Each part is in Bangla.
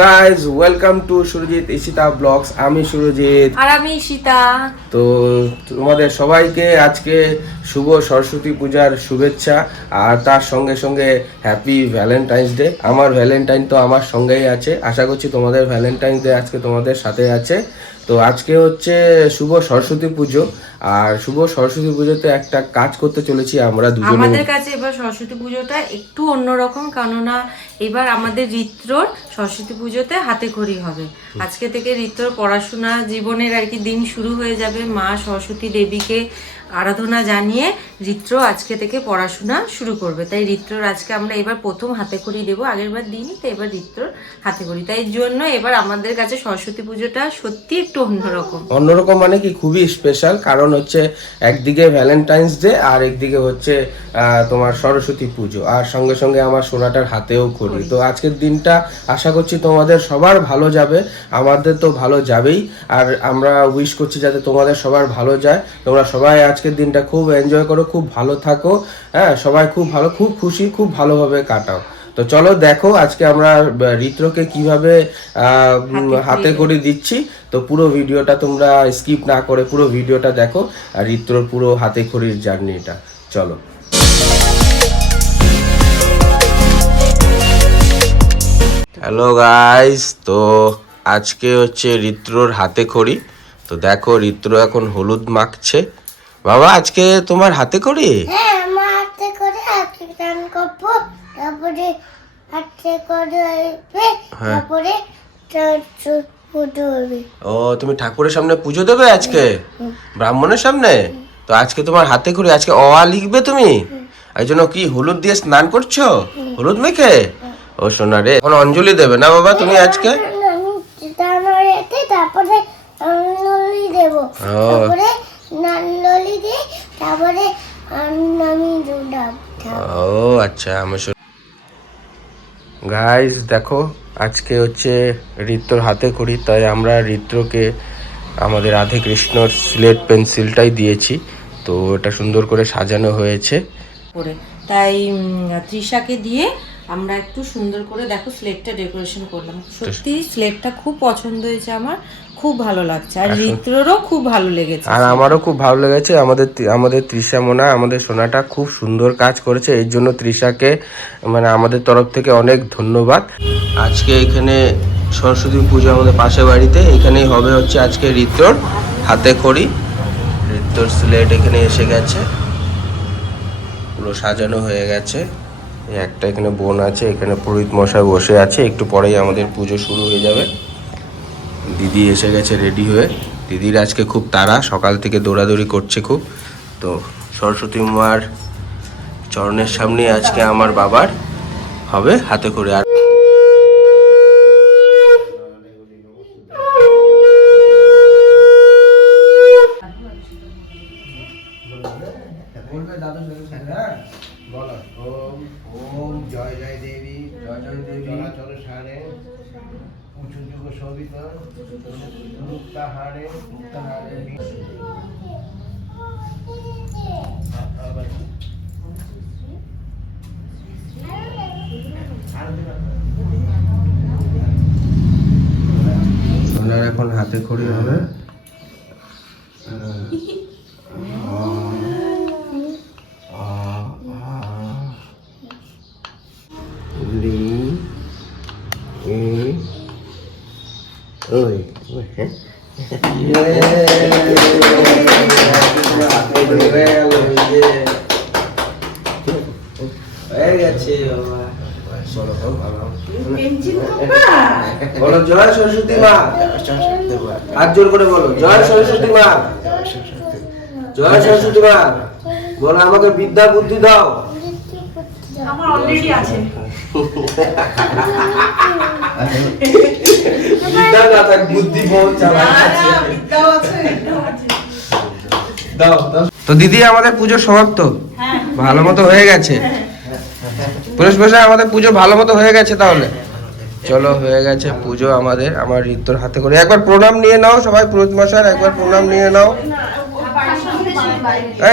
Guys welcome to Surajit Ishita blogs আমি সুরজিৎ আর আমি ইশিতা তো তোমাদের সবাইকে আজকে শুভ সরস্বতী পূজার শুভেচ্ছা আর তার সঙ্গে সঙ্গে হ্যাপি ভ্যালেন্টাইন্স ডে আমার ভ্যালেন্টাইন তো আমার সঙ্গেই আছে। আশা করছি তোমাদের ভ্যালেন্টাইন ডে আজকে তোমাদের সাথে আছে। তো আজকে হচ্ছে শুভ সরস্বতী পুজো, আর শুভ সরস্বতী পুজোতে একটা কাজ করতে চলেছি আমরা আমাদের কাছে এবার সরস্বতী পুজোটা একটু অন্যরকম, কেননা এবার আমাদের ঋত্রর সরস্বতী পুজোতে হাতে খড়ি হবে। আজকে থেকে ঋত্রর পড়াশোনা জীবনের আর কি দিন শুরু হয়ে যাবে। মা সরস্বতী দেবীকে আরাধনা জানিয়ে রিত্র আজকে থেকে পড়াশোনা শুরু করবে। তাই রিত্রর আজকে আমরা এবার প্রথম হাতে খড়ি দেবো আগের বার দিইনি তো এবার রিত্রর হাতে খড়ি তাই জন্য এবার আমাদের কাছে সরস্বতী পুজোটা সত্যি একটু অন্যরকম। অন্যরকম মানে কি? খুবই স্পেশাল কারণ হচ্ছে একদিকে ভ্যালেন্টাইন্স ডে আর একদিকে হচ্ছে তোমার সরস্বতী পুজো। আর সঙ্গে সঙ্গে আমার সোনাটার হাতেও করি। তো আজকের দিনটা আশা করছি তোমাদের সবার ভালো যাবে আমাদের তো ভালো যাবেই। আর আমরা উইশ করছি যাতে তোমাদের সবার ভালো যায় তোমরা সবাই আজকের দিনটা খুব এনজয় করো খুব ভালো থাকো হ্যাঁ সবাই খুব ভালো খুব খুশি খুব ভালোভাবে কাটাও। তো চলো দেখো আজকে আমরা আহ, রিত্রকে কীভাবে হাতে করে দিচ্ছি। তো পুরো ভিডিওটা তোমরা স্কিপ না করে পুরো ভিডিওটা দেখো আর রিত্রর পুরো হাতে খড়ির জার্নিটা। চলো। হ্যালো গাইস তো আজকে হচ্ছে রিত্রর হাতে খড়ি। তো দেখো রিত্র এখন হলুদ মাখছে। বাবা আজকে তোমার হাতে হ্যাঁ করে হাতে টান করব তারপরে হাতে করে তারপরে তার চোখ ফুটে উঠবে ও তুমি ঠাকুরের সামনে পুজো দেবে আজকে? ব্রাহ্মণের সামনে? তো আজকে তোমার হাতে করে আজকে অ লিখবে তুমি? এই জন্য কি হলুদ দিয়ে স্নান করছ? হলুদ মেখে? ও সোনা রে এখন অঞ্জলি দেবে না বাবা তুমি আজকে? তারপরে নলি দেবো। তারপরে তারপরে আমি ও আচ্ছা আমি গাইস দেখো আজকে হচ্ছে ঋত্রর হাতে করি তাই আমরা ঋত্রকে আমাদের রাধে কৃষ্ণর স্লেট পেন্সিলটাই দিয়েছি। তো এটা সুন্দর করে সাজানো হয়েছে। তাই তৃষাকে দিয়ে আমরা একটু সুন্দর করে দেখো স্লেটটা ডেকোরেশন করলাম। সত্যি স্লেটটা খুব পছন্দ হয়েছে আমার খুব ভালো লাগছে। আর রিত্ররও খুব ভালো লেগেছে। আর আমারও খুব ভালো লেগেছে। আমাদের আমাদের তৃষা মোনা আমাদের সোনাটা খুব সুন্দর কাজ করেছে। এর জন্য তৃষাকে মানে আমাদের তরফ থেকে অনেক ধন্যবাদ। আজকে এখানে সরস্বতী পুজো আমাদের পাশের বাড়িতে। এখানেই হবে হচ্ছে আজকে ঋতর হাতে খড়ি। ঋতর স্লেট এখানে এসে গেছে। পুরো সাজানো হয়ে গেছে। একটা এখানে বোন আছে, এখানে পুরোহিত মশাই বসে আছে, একটু পরেই আমাদের পুজো শুরু হয়ে যাবে। দিদি এসে গেছে রেডি হয়ে। দিদির আজকে খুব তাড়া, সকাল থেকে দৌড়াদৌড়ি করছে খুব। তো সরস্বতী মার চরণের সামনে আজকে আমার বাবার হবে, হাতে করে আর চলাচল সারে উঁচু যুগ শোভিত মুক্তাহারে মুক্তাহারে এখন হাতে খড়ি হবে। হয়ে গেছে বাবা। বলো জয় সরস্বতী মা। হাত জোর করে বলো জয় সরস্বতী মা। জয় সরস্বতী মা। বলো আমাকে বিদ্যা বুদ্ধি দাও। আমার অলরেডি আছে। বিদ্যা না থাক বুদ্ধি বহুত চালাক আছে। দাও দাও। তো দিদি আমাদের পুজো সমাপ্ত। ভালো মতো হয়ে গেছে। পুরুষ মশাই আমাদের পুজো ভালো মতো হয়ে গেছে তাহলে? চলো, হয়ে গেছে পুজো আমাদের, আমার ঋতুর হাতে করে। একবার প্রণাম নিয়ে নাও সবাই, পুরোহিত মশাই, একবার প্রণাম নিয়ে নাও।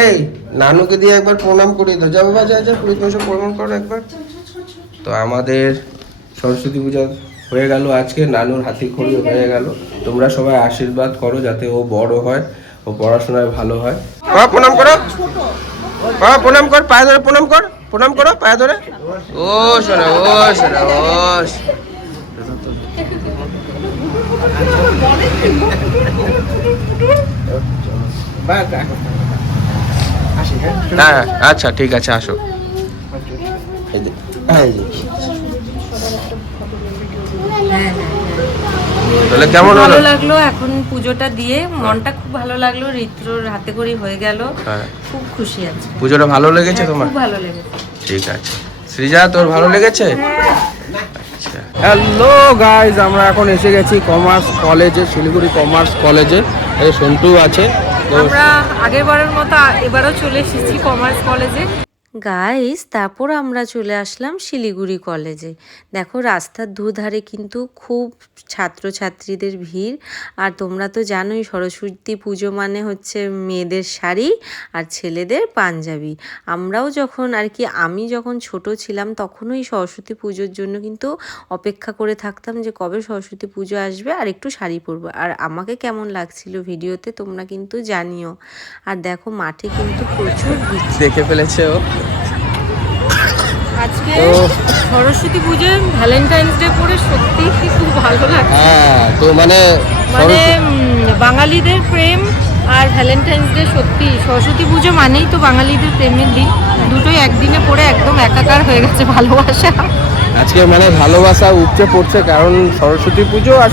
এই, নানুকে দিয়ে একবার প্রণাম করিয়ে দাও। যাবে বাজে আছে পুরোহিত মশাই, প্রণাম করো একবার। তো আমাদের সরস্বতী পূজা হয়ে গেল আজকে, নানুর হাতি খড়ি হয়ে গেল। তোমরা সবাই আশীর্বাদ করো যাতে ও বড় হয়, ও পড়াশোনায় ভালো হয়। প্রণাম করো। প্রণাম কর, পায়ে ধরে প্রণাম কর। প্রণাম করো পায়ে ধরে। ও শোনা ও শোনা ও হ্যাঁ হ্যাঁ আচ্ছা ঠিক আছে আসো। এই যে, এই যে। তাহলে কেমন ভালো লাগল এখন পুজোটা দিয়ে মনটা খুব ভালো লাগল রিত্রর হাতে করি হয়ে গেল। হ্যাঁ। খুব খুশি আছে। পুজোটা ভালো লেগেছে তোমার? খুব ভালো লেগেছে। ঠিক আছে। সৃজা তোর ভালো লেগেছে? আচ্ছা হ্যালো গাইজ আমরা এখন এসে গেছি কমার্স কলেজে শিলিগুড়ি কমার্স কলেজে এই সন্টু আছে। আমরা আগের বারের মতো এবারও চলে এসেছি কমার্স কলেজে গাইস তারপর আমরা চলে আসলাম শিলিগুড়ি কলেজে। দেখো, রাস্তার দুধারে কিন্তু খুব ছাত্রছাত্রীদের ভিড়। আর তোমরা তো জানোই, সরস্বতী পুজো মানে হচ্ছে মেয়েদের শাড়ি আর ছেলেদের পাঞ্জাবি। আমরাও যখন, আর কি আমি যখন ছোট ছিলাম, তখনও এই সরস্বতী পুজোর জন্য কিন্তু অপেক্ষা করে থাকতাম যে কবে সরস্বতী পুজো আসবে আর একটু শাড়ি পরবো। আর আমাকে কেমন লাগছিল ভিডিওতে তোমরা কিন্তু জানিও। আর দেখো, মাঠে কিন্তু প্রচুর দেখে ফেলেছে আজকে সরস্বতী পুজোয় ভ্যালেন্টাইন্স ডে পরে সত্যি খুব ভালো লাগছে। হ্যাঁ তো মানে মানে বাঙালিদের প্রেম আর ভ্যালেন্টাইন্স ডে সত্যি সরস্বতী পুজো মানেই তো বাঙালিদের প্রেমের দিন। দুটোই একদিনে পড়ে একদম একাকার হয়ে গেছে ভালোবাসা। আজকে মানে ভালোবাসা উপচে পড়ছে কারণ সরস্বতী পুজো আর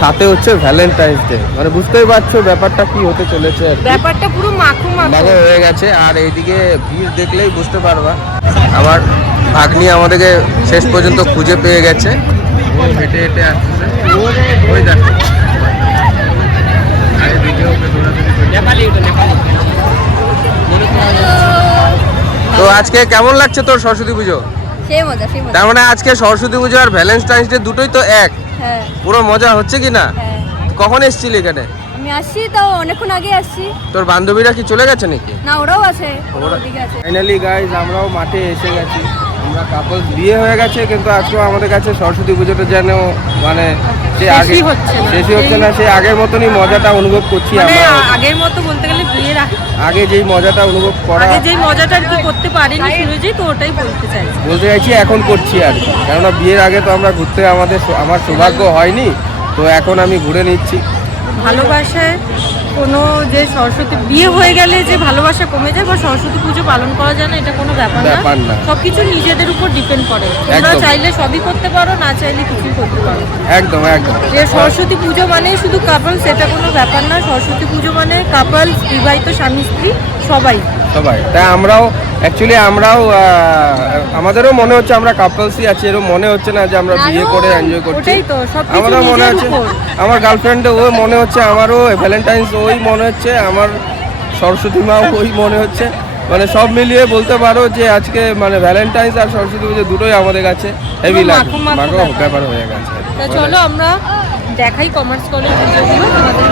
সাথে হচ্ছে ভ্যালেন্টাইন্স ডে মানে বুঝতেই পারছ ব্যাপারটা কি হতে চলেছে ব্যাপারটা পুরো মাখো মাখো। হয়ে গেছে আর এইদিকে ভিড় দেখলেই বুঝতে পারবা। আমার ভাগ্নি আমাদেরকে শেষ পর্যন্ত খুঁজে পেয়ে গেছে। ও হেঁটে হেঁটে আসছে। ওই দেখো। তো আজকে কেমন লাগছে তোর সরস্বতী পুজো? তার মানে আজকে সরস্বতী পুজো আর ভ্যালেন্টাইন্স ডে দুটোই তো এক। হ্যাঁ। পুরো মজা হচ্ছে কি না? হ্যাঁ। কখন এসেছিলি এখানে? আমি আসছি তাও অনেকক্ষণ আগে আসছি। তোর বান্ধবীরা কি চলে গেছে নাকি? না ওরাও আছে ওরা- ওদিকে আছে। ফাইনালি গাইজ আমরাও মাঠে এসে গেছি। আমরা কাপল বিয়ে হয়ে গেছে কিন্তু আজকেও আমাদের কাছে সরস্বতী পুজোটা যেন মানে সে আগে শেষই হচ্ছে না। সেই আগের মতনই মজাটা অনুভব করছি মানে আমরা। আগের মতো বলতে গেলে বিয়ের আগে যেই মজাটা অনুভব করা আগে যেই মজাটা আর কি করতে পারিনি সুরজই তো ওটাই বলতে চাইছি। বলতে চাইছি এখন করছি আর কি। কেননা বিয়ের আগে তো আমরা ঘুরতে আমাদের আমার সৌভাগ্য হয়নি তো এখন আমি ঘুরে নিচ্ছি। ভালোবাসায় কোনো যে সরস্বতী বিয়ে হয়ে গেলে যে ভালোবাসা কমে যায় বা সরস্বতী পুজো পালন করা যায় না এটা কোনো ব্যাপার না। সব কিছু সবকিছু নিজেদের উপর ডিপেন্ড করে। তোমরা চাইলে সবই করতে পারো না চাইলে কিছুই করতে পারো। একদম একদম। যে সরস্বতী পুজো মানে শুধু কাপল সেটা কোনো ব্যাপার না। সরস্বতী পুজো মানে কাপল বিবাহিত স্বামী স্ত্রী সবাই। সবাই। তাই আমরাও অ্যাকচুয়ালি আমরাও আমাদেরও মনে হচ্ছে আমরা কাপলসই আছি এরকম মনে হচ্ছে না যে আমরা বিয়ে করে এনজয় করছি। আমারও মনে হচ্ছে। আমার গার্লফ্রেন্ড ও মনে হচ্ছে আমারও ভ্যালেন্টাইন্স ওই মনে হচ্ছে আমার সরস্বতী মা ওই মনে হচ্ছে। মানে সব মিলিয়ে বলতে পারো যে আজকে মানে ভ্যালেন্টাইন্স আর সরস্বতী পুজো দুটোই আমাদের কাছে হেভি লাগে। মাখো ব্যাপার। হয়ে গেছে। তা চলো আমরা দেখাই কমার্স কলেজ পুজোগুলো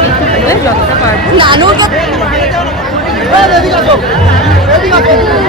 একটু ঘুরে যতটা পারব নানু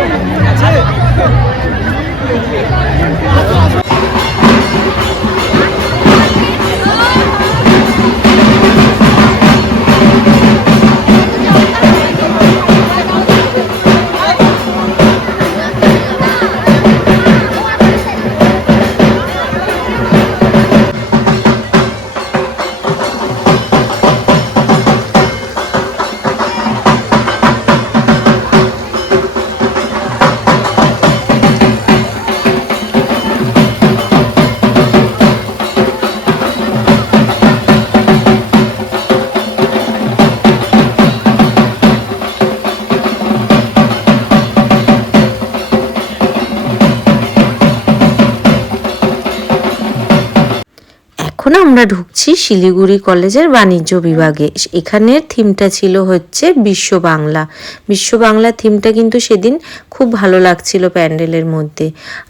এখন আমরা ঢুকছি শিলিগুড়ি কলেজের বাণিজ্য বিভাগে। এখানের থিমটা ছিল হচ্ছে বিশ্ব বাংলা। বিশ্ব বাংলা থিমটা কিন্তু সেদিন খুব ভালো লাগছিল প্যান্ডেলের মধ্যে।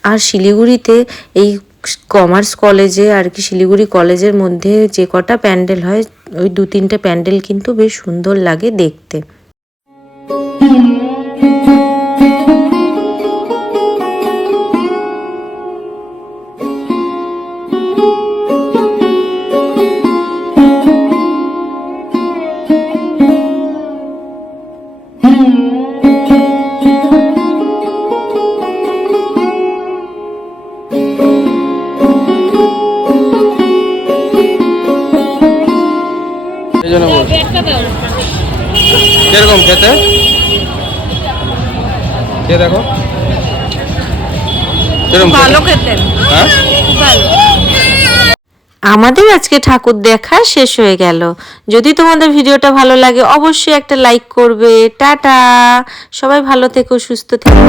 আর শিলিগুড়িতে এই কমার্স কলেজে আর কি শিলিগুড়ি কলেজের মধ্যে যে কটা প্যান্ডেল হয়, ওই দু তিনটে প্যান্ডেল কিন্তু বেশ সুন্দর লাগে দেখতে। কীরকম খেতে? কে দেখো? ভালো খেতে? হ্যাঁ? আমাদের আজকে ঠাকুর দেখা শেষ হয়ে গেল। যদি তোমাদের ভিডিওটা ভালো লাগে অবশ্যই একটা লাইক করবে। টাটা। সবাই ভালো থেকো সুস্থ থেকো।